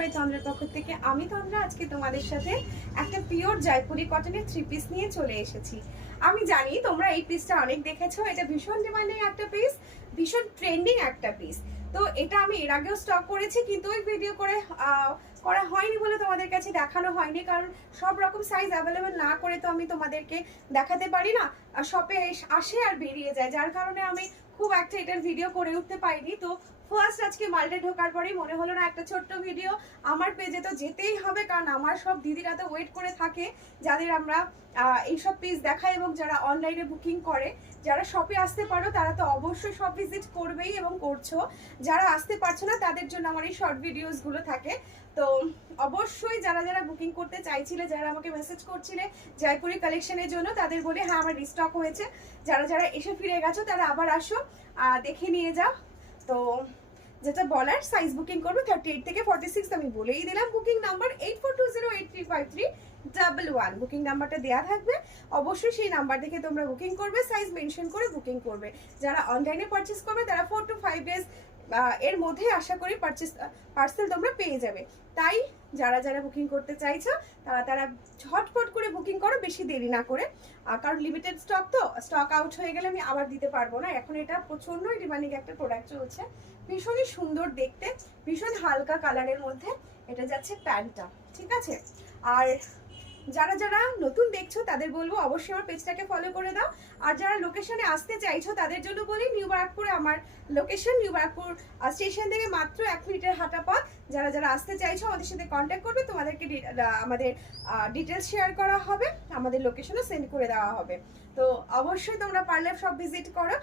By তন্দ্রার পক্ষ থেকে আমি তন্দ্রা আজকে তোমাদের সাথে একটা পিওর জয়পুরি কটনের 3 পিস নিয়ে চলে এসেছি। আমি জানি তোমরা এই পিসটা অনেক দেখেছো, এটা ভীষণ ডিমান্ডিং একটা পিস, ভীষণ ট্রেন্ডিং একটা পিস। তো এটা আমি এর আগেও স্টক করেছি, কিন্তু ওই ভিডিও করা হয়নি বলে তোমাদের কাছে দেখানো হয়নি, কারণ সব রকম সাইজ অ্যাভেলেবেল না করে তো আমি তোমাদেরকে দেখাতে পারি না। শপে আসে আর বেরিয়ে যায়, যার কারণে আমি খুব একটা এটার ভিডিও করে উঠতে পারিনি। তো ফার্স্ট আজকে মাল্টে ঢোকার পরেই মনে হলো না একটা ছোট্ট ভিডিও আমার পেজে তো যেতেই হবে, কারণ আমার সব দিদিরা তো ওয়েট করে থাকে যাদের আমরা এইসব পিস দেখাই এবং যারা অনলাইনে বুকিং করে। যারা শপে আসতে পারো তারা তো অবশ্যই শপ ভিজিট করবেই এবং করছো, যারা আসতে পারছো না তাদের জন্য আমার এই শর্ট ভিডিওসগুলো থাকে। তো অবশ্যই যারা যারা বুকিং করতে চাইছিলে, যারা আমাকে মেসেজ করছিলে জয়পুরি কালেকশনের জন্য, তাদের বলে হ্যাঁ আমার রিস্টক হয়েছে। যারা যারা এসে ফিরে গেছো তারা আবার আসো, দেখে নিয়ে যাও। তো যেটা বলার, সাইজ বুকিং করবে 38 থেকে 46, আমি বলেই দিলাম। বুকিং নাম্বার 8420835311, বুকিং নাম্বারটা দেওয়া থাকবে, অবশ্যই সেই নাম্বার দেখে তোমরা বুকিং করবে, সাইজ মেনশন করে বুকিং করবে। যারা অনলাইনে পারচেস করবে তারা 4 to 5 ডেজ এর মধ্যে আশা করি পার্সেল তোমরা পেয়ে যাবে। তাই যারা যারা বুকিং করতে চাইছো তারা ঝটপট করে বুকিং করো, বেশি দেরি না করে, কারণ লিমিটেড স্টক, তো স্টক আউট হয়ে গেলে আমি আবার দিতে পারবো না। এখন এটা প্রচন্ডই ডিমান্ডিং একটা প্রোডাক্ট চলছে, ভীষণই সুন্দর দেখতে, ভীষণ হালকা কালারের মধ্যে এটা যাচ্ছে প্যান্টটা, ঠিক আছে। আর যারা যারা নতুন দেখছো তাদের বলবো অবশ্যই আমার পেজটাকে ফলো করে দাও। আর যারা লোকেশনে আসতে চাইছো তাদের জন্য বলি, নিউ বারাকপুরে আমার লোকেশন, নিউ বারাকপুর স্টেশন থেকে মাত্র 1 মিনিটের হাঁটা পথ। যারা যারা আসতে চাইছো আমাদের সাথে কন্ট্যাক্ট করবে, তোমাদেরকে আমাদের ডিটেলস শেয়ার করা হবে, আমাদের লোকেশনও সেন্ড করে দেওয়া হবে। তো অবশ্যই তোমরা পারলে সব ভিজিট করো।